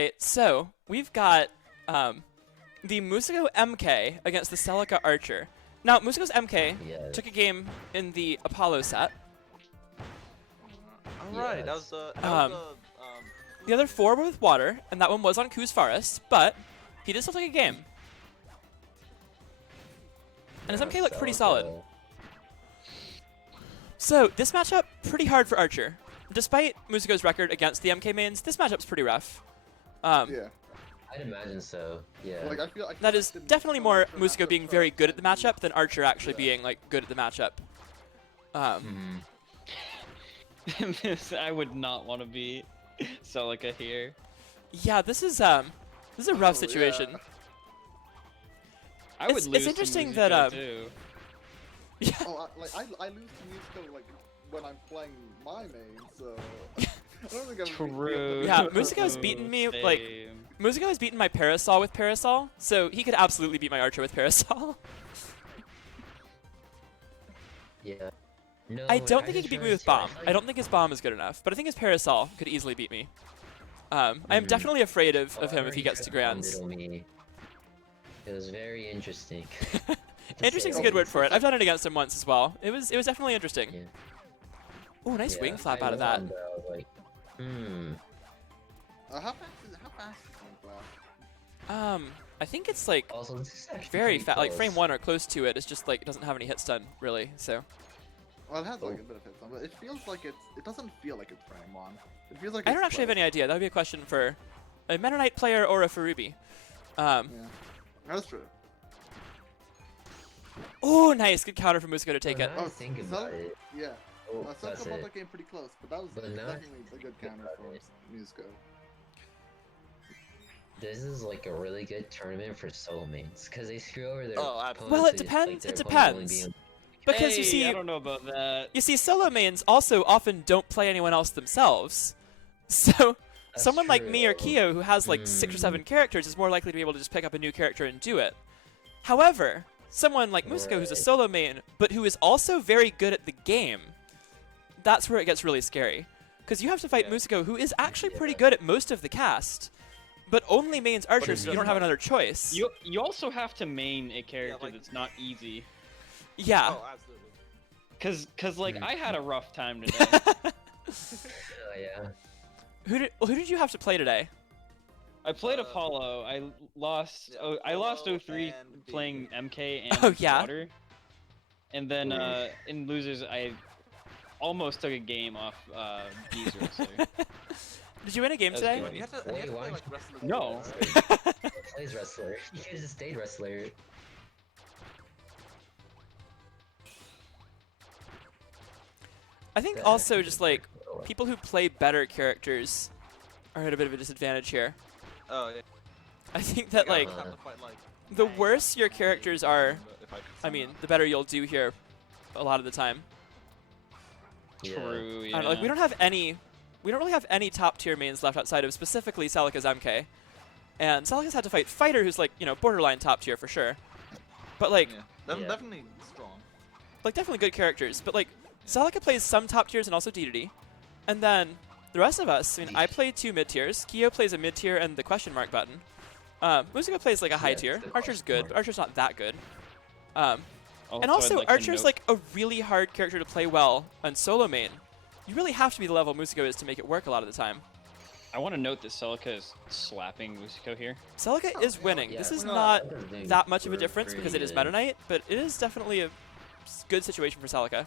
Okay, so we've got the Músico MK against the Celica Archer. Now, Músico's MK Yes. took a game in the Apollo set. Alright, Yes. that was The other four were with water, and that one was on Kuz Forest, but he did still take a game. And his MK looked pretty solid. So, this matchup, pretty hard for Archer. Despite Músico's record against the MK mains, this matchup's pretty rough. Yeah. I'd imagine so. Yeah. Like I feel That like is definitely more Músico being very good at the matchup than Archer actually being like good at the matchup. I would not want to be Celica here. Yeah, this is a rough Oh, situation. yeah. I would It's lose to interesting Músico, that, too. Yeah. Oh, I lose to Músico like when I'm playing my main, so I don't think I'm True. Yeah, Músico's beaten me, like, Same. Músico has beaten my Parasol with Parasol, so he could absolutely beat my Archer with Parasol. Yeah. No, I don't think he just could beat me realized with Bomb. too, I don't think his Bomb is good enough, but I think his Parasol could easily beat me. I am definitely afraid of him if he gets to Grands. It was very interesting. Interesting's a good word for it. I've done it against him once as well. It was definitely interesting. Yeah. Ooh, nice Yeah, wing flap I out of that. won, but I was like, How fast is Wing Flap? I think it's like Also, this is actually very pretty fast, like close. frame 1 or close to it. It's just like it doesn't have any hit stun really. So Well, it has like Oh. a bit of hit stun, but it feels like it doesn't feel like it's frame one. It feels like I it's don't actually have close. any idea. That would be a question for a Meta Knight player or a Farubi. Yeah, that's true. Oh, nice, good counter from Músico to take Well, it. now I think about Cel- it. Yeah. Oh, Celica that's bought it. that game pretty close, but that was But now I definitely a good think counter about from it. Músico. This is like a really good tournament for solo mains because they screw over their. Oh, opponents Well, it with, depends. Like, their It opponent only depends. being- Because Hey, you see, I don't know about that. solo mains also often don't play anyone else themselves. So That's someone like me or true. Kyo who has like 6 or 7 characters is more likely to be able to just pick up a new character and do it. However, someone like Músico who's a Right. solo main, but who is also very good at the game, that's where it gets really scary. Because you have to fight Yeah. Músico, who is actually pretty Yeah. good at most of the cast, but only mains Archer, he so you don't doesn't have like- another choice. You also have to main a character like- that's not easy. Yeah. Oh, absolutely. Cause like I had a rough time today. Oh yeah. Who did you have to play today? I played Uh, Apollo. I lost. yeah, Oh, I lost Apollo 03 and playing BB. MK and Oh, yeah? Water. And then in losers, I almost took a game off Bees Wrestler. Did you win a game That's today? good. You have to Wait, play why- like wrestling. No. Plays wrestler. You could have just stayed wrestler. I think That also actually just is like pretty cool. people who play better characters are at a bit of a disadvantage here. Oh yeah. I think that like I have to fight, like, the worse your characters are, if I could I mean, somehow. the better you'll do here a lot of the time. Yeah. True. I Yeah. don't know, like we don't really have any top tier mains left outside of specifically Celica's MK. And Celica's had to fight Fighter, who's like, you know, borderline top tier for sure. But like Yeah. Yeah. Definitely strong. definitely good characters. But like Celica plays some top tiers and also DDD. And then the rest of us, I mean, I play 2 mid tiers. Kyo plays a mid tier and the question mark button. Músico plays like a high Yeah, tier. the Archer's question good, mark. but Archer's not that good. Also, And I'd also, like to Archer's note- like a really hard character to play well on solo main. You really have to be the level Músico is to make it work a lot of the time. I want to note that Celica is slapping Músico here. Celica Oh, is yeah, winning. Yeah, this is we're not Celica's doing that much of a pretty difference because it is good. Meta Knight, but it is definitely a good situation for Celica.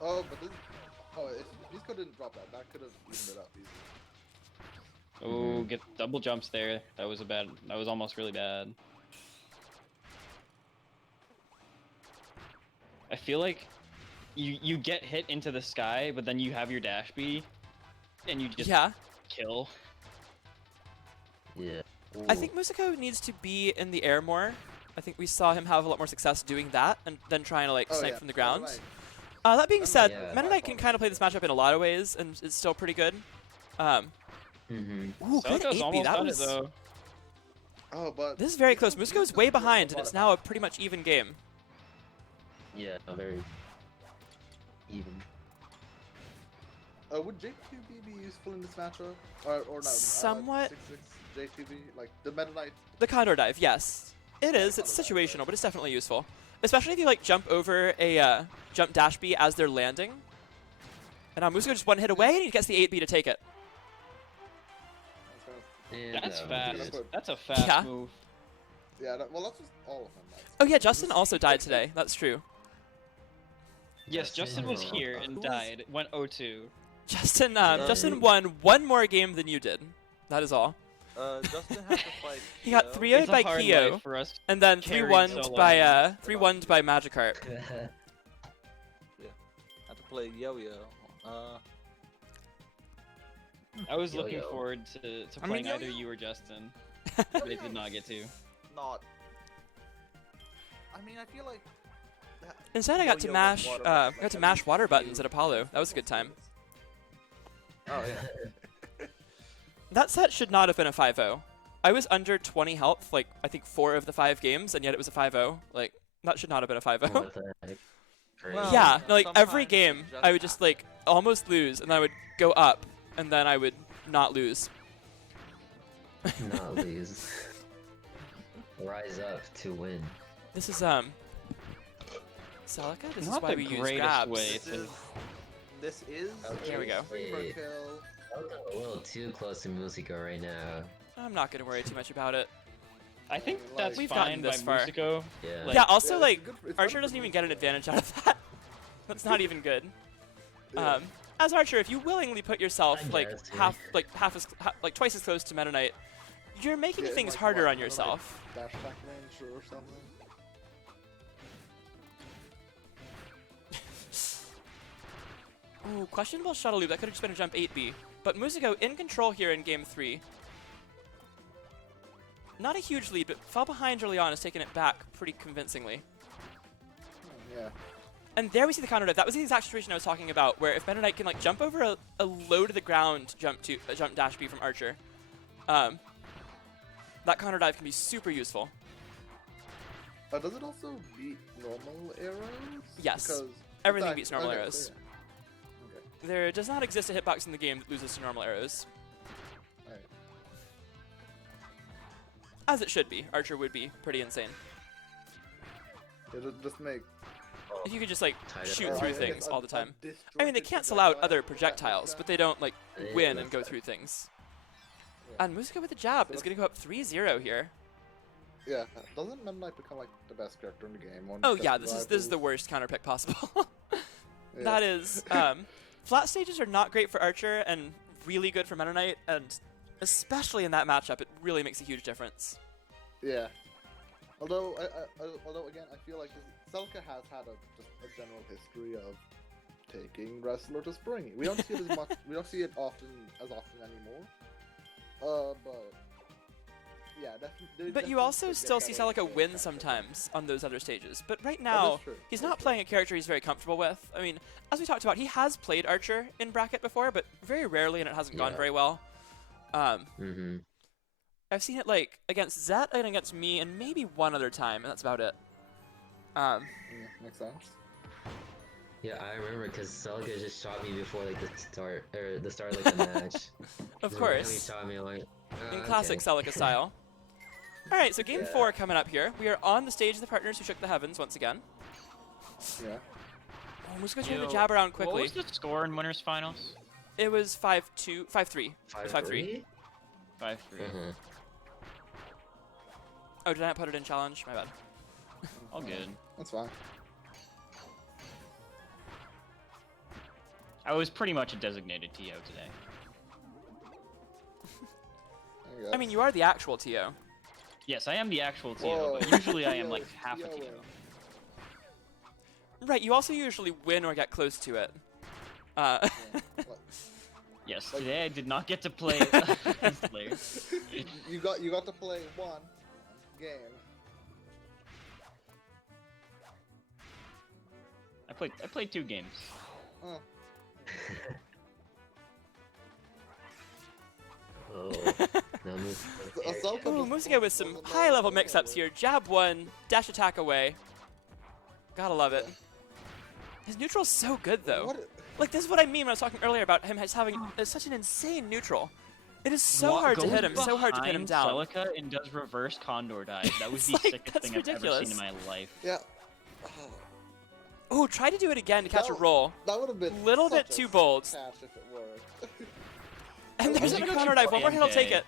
Oh, but if Músico didn't drop that, that could have evened it up easily. Oh, get double jumps there. That was almost really bad. I feel like you get hit into the sky, but then you have your dash B, and you just Yeah. kill. Yeah. I think Músico needs to be in the air more. I think we saw him have a lot more success doing that and then trying to like Oh, snipe yeah. from the ground. Right. That being said, Yeah. Meta Knight can kind of play this matchup in a lot of ways, and it's still pretty good. Mm-hmm. Ooh, good Celica's 8B. almost That done was. it though. Oh, but This is very close. Músico's Músico's way really behind, and thought it's about now a that. pretty much even game. Yeah. Very even. would J2B be useful in this matchup? Or no? Somewhat. 6-6 J2B, like the Meta Knight. The Condor Dive, yes. It is. It's situational, but it's definitely useful. Especially if you like jump over a jump dash B as they're landing. And now Músico just one hit away and he gets the 8B to take it. And, That's dude. fast. That's a fast Yeah. move. Yeah, well, that's just all of them. Oh yeah, Justin also died today. That's true. Yes, Justin was Justin. here and died. Went 0-2. Justin, Justin won one more game than you did. That is all. Justin had to fight. He got Kyo. 3-0'd It's a by hard Kyo, life for us. and then carried 3-1'd solo by games. 3-1'd by Magikarp. Had to play Yo-Yo. I was looking Yo-yo. forward to I playing mean, either Yo-yo- you or Justin, but I did not get to. Not. I mean, I feel like. Instead, I got to Yo-yo mash, water got to mash water buttons at Apollo. That was a good time. Oh yeah. That set should not have been a 5-0. I was under 20 health, like, I think 4 of the 5 games, and yet it was a 5-0. Like, that should not have been a 5-0. What the heck? Crazy. Well, Yeah, no, like, every sometimes game, it just I would just, like, almost lose, and then I would go up, and then I would not lose. Not lose. Rise up to win. This is, Celica? This is Not why the we use greatest grabs. way This is. Okay, Here we go. wait. Kill. I'm a little too close to Músico right now. I'm not going to worry too much about it. I think Like, that's We've gotten fine by this far. Músico. Yeah. Like- Yeah, also, Yeah, like, it's good for- it's Archer good doesn't for even Músico. get an advantage out of that. That's not even good. Yeah. As Archer, if you willingly put yourself I like guess, yeah. like twice as close to Meta Knight, you're making Yeah, in, things like, harder what, on yourself. Dash attack range or something. Ooh, questionable shuttle loop. That could have just been a jump 8B. But Músico in control here in game 3. Not a huge lead, but fell behind early on, has taken it back pretty convincingly. Yeah. And there we see the counter dive. That was the exact situation I was talking about, where if Meta Knight can like jump over a low to the ground jump dash B from Archer, that counter dive can be super useful. Does it also beat normal arrows? Yes. Because Everything attack- beats normal okay, arrows. so yeah. Okay. There does not exist a hitbox in the game that loses to normal arrows. Alright. As it should be. Archer would be pretty insane. Yeah, just make. If you could just like Tied it shoot up. through I guess things a- all the a time. I mean, they disjointed cancel out projectile other with that projectiles, like but they don't like Yeah, win that's and go right. through things. Yeah. And Músico with the jab So is going to go up 3-0 here. Yeah, doesn't Meta Knight become like the best character in the game? One Oh best yeah, this is the rivals? worst counter pick possible. Yeah. That is, flat stages are not great for Archer and really good for Meta Knight, and especially in that matchup, it really makes a huge difference. Yeah. Although, although again, I feel like Celica has had just a general history of taking wrestler to spring. We don't see it as much. We don't see it as often anymore. But yeah, definitely. But you also still see Celica win sometimes on those other stages. But right now, he's not playing a character he's very comfortable with. I mean, as we talked about, he has played Archer in bracket before, but very rarely, and it hasn't gone Yeah. very well. Mm-hmm. I've seen it like against Zet and against me, and maybe one other time, and that's about it. Yeah, makes sense. Yeah, I remember because Celica just shot me before like the start of like the match. Of He course, shot me. I'm like, in "Ah, classic okay." Celica style. All right, so game Yeah. 4 coming up here. We are on the stage of the partners who shook the heavens once again. Yeah. Oh, Músico's trying to Yo, jab around What quickly. was the score in winners finals? It was 5-2, 5-3. It was 5-3. 5-3. Uh-huh. Oh, did I not put it in challenge? My bad. All good. That's fine. I was pretty much a designated TO today. I mean, you are the actual TO. Yes, I am the actual TO, Whoa. but usually I am like TO half a TO. TO. Right, you also usually win or get close to it. Yes, Like- today I did not get to play against Slayer. You got to play one game. I played 2 games. Oh. Oh, now Ahsoka Ooh, just Músico with some doesn't know high-level what mix-ups to here. Jab 1, dash attack away. Gotta love it. His neutral's so good, do. though. What Like, this is what I mean when I was talking earlier about him as having such an insane neutral. It is so hard to hit him, so hard to pin him down. Celica and does reverse condor dive. That was It's the like, sickest that's thing I've ever ridiculous. seen in my life. Yeah. Oh, try to do it again to catch a That- roll. That would have been Little bit such a too bold. catch if it worked. And there's Musico a should counter dive. One more hit, he'll play take it.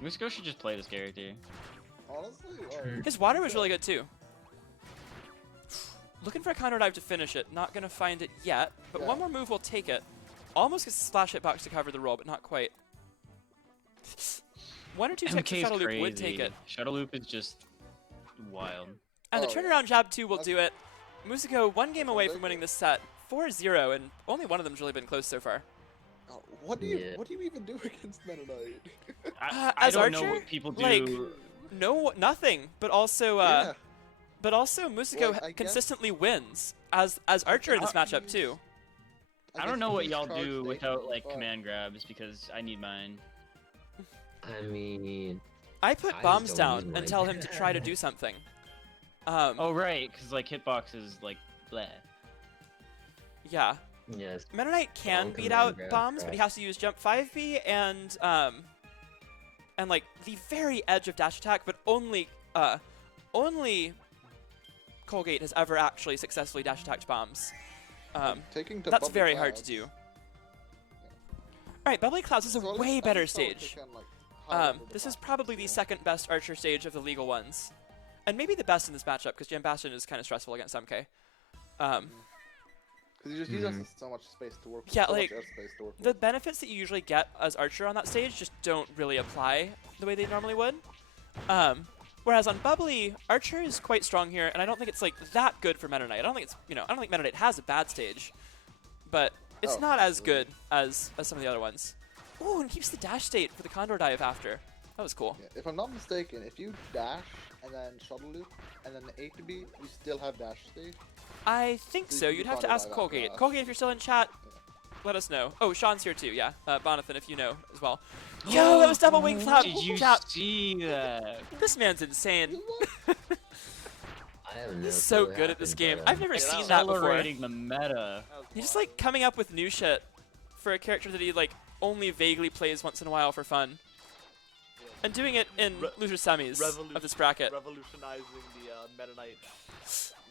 Musico should just play this character. Honestly, or His water was really good too. Looking for a counter dive to finish it. Not gonna find it yet, but Yeah. one more move will take it. Almost gets a splash hitbox to cover the roll, but not quite. One or two types of MK's shuttle loop crazy. would take it. Shuttle loop is just wild. And the Oh, yeah. turnaround jab 2 will do it. Musico one game away from take winning it. this set. 4-0, and only one of them's really been close so far. oh, what do you Yeah. what do you even do against Meta Knight? I As don't know Archer, what people do. like, No, nothing. But also, Yeah. Musico Like, I guess- consistently wins as Archer in this matchup too. I don't know what y'all charge do state without would like be fun. command grabs because I need mine. I mean, I put I bombs just down don't use and mine. tell him to try to do something. Oh right, because like hitbox is like bleh. Yeah. yes. Meta Knight can Long beat command out grab, bombs, but he right. has to use jump 5B and like the very edge of dash attack, but only Colgate has ever actually successfully dash attacked bombs. Taking to That's Bubbly very hard to Clouds. do. Alright, Bubbly Clouds is a So at way least- better at least Celica stage. can, like, hide under the This is box, probably the you know? second best Archer stage of the legal ones. And maybe the best in this matchup, because Jam Bastion is kind of stressful against MK. Because he just Mhm. has so much space to work with. Yeah, so like, much airspace to work The with. benefits that you usually get as Archer on that stage just don't really apply the way they normally would. Whereas on Bubbly, Archer is quite strong here, and I don't think it's like that good for Meta Knight. I don't think it's, I don't think Meta Knight has a bad stage, but it's Oh, not as absolutely. good as some of the other ones. Oh, and keeps the dash state for the Condor dive after. That was cool. Yeah, if I'm not mistaken, if you dash and then shuttle loop and then A to B, you still have dash state. I think So you so. can You'd do have to Condor ask dive Colgate. after that. Colgate, if you're still in chat, let us know. Oh, Sean's here too. Yeah, Bonathan, if you know as well. Yo, that was double wing flap. Did you Chat. see that? This man's insane. I have no He's so clue what good at this happened, game. but, I've never Yeah, seen that that before. Accelerating the meta. That was He's just wild. like coming up with new shit for a character that he like only vaguely plays once in a while for fun, and doing it in Re- loser semis of this bracket. revolutionizing the Meta Knight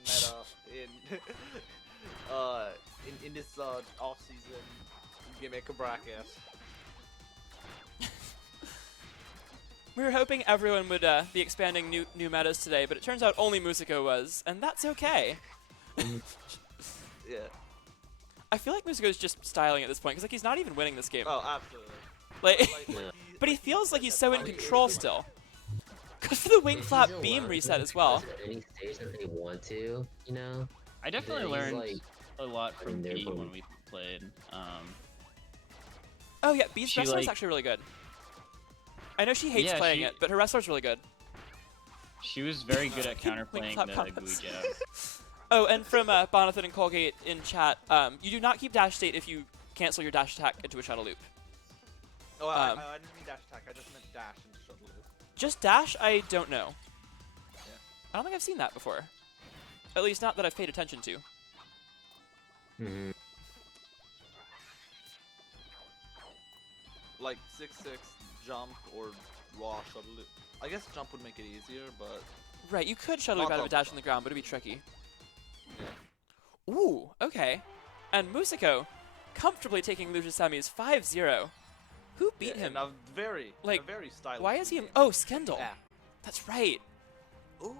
meta in in this off season gimmick bracket. We were hoping everyone would be expanding new metas today, but it turns out only Musico was, and that's okay. Yeah. I feel like Musico's just styling at this point, because like he's not even winning this game. Oh, absolutely. Like, Yeah. but he feels like he's so in control still. Because for the wing If he's flap allowed beam to reset as well. press Any stage that they want to, you know. I definitely He's learned like- a lot I from mean, they're B both- when we played. Oh yeah, Beast She, Wrestler's like- actually really good. I know she hates Yeah, playing she- it, but her wrestler's really good. She was very good at counterplaying flap the combos. gooey jab. Oh, and from Bonathan and Colgate in chat, you do not keep dash state if you cancel your dash attack into a shuttle loop. Oh, I didn't mean dash attack. I just meant dash and shuttle loop. Just dash, I don't know. Yeah. I don't think I've seen that before. At least not that I've paid attention to. Mhm. Like 6-6 jump or raw shuttle loop. I guess jump would make it easier, but Right, you could shuttle loop Not out of a double dash on the ground, but it'd be tricky. yeah. Ooh, okay. And Musico comfortably taking Lucius Sami's 5-0. Who beat Yeah, him? in a very, Like, in a very stylish Why is he in... game. Oh, Skendel. Yeah. That's right. Ooh.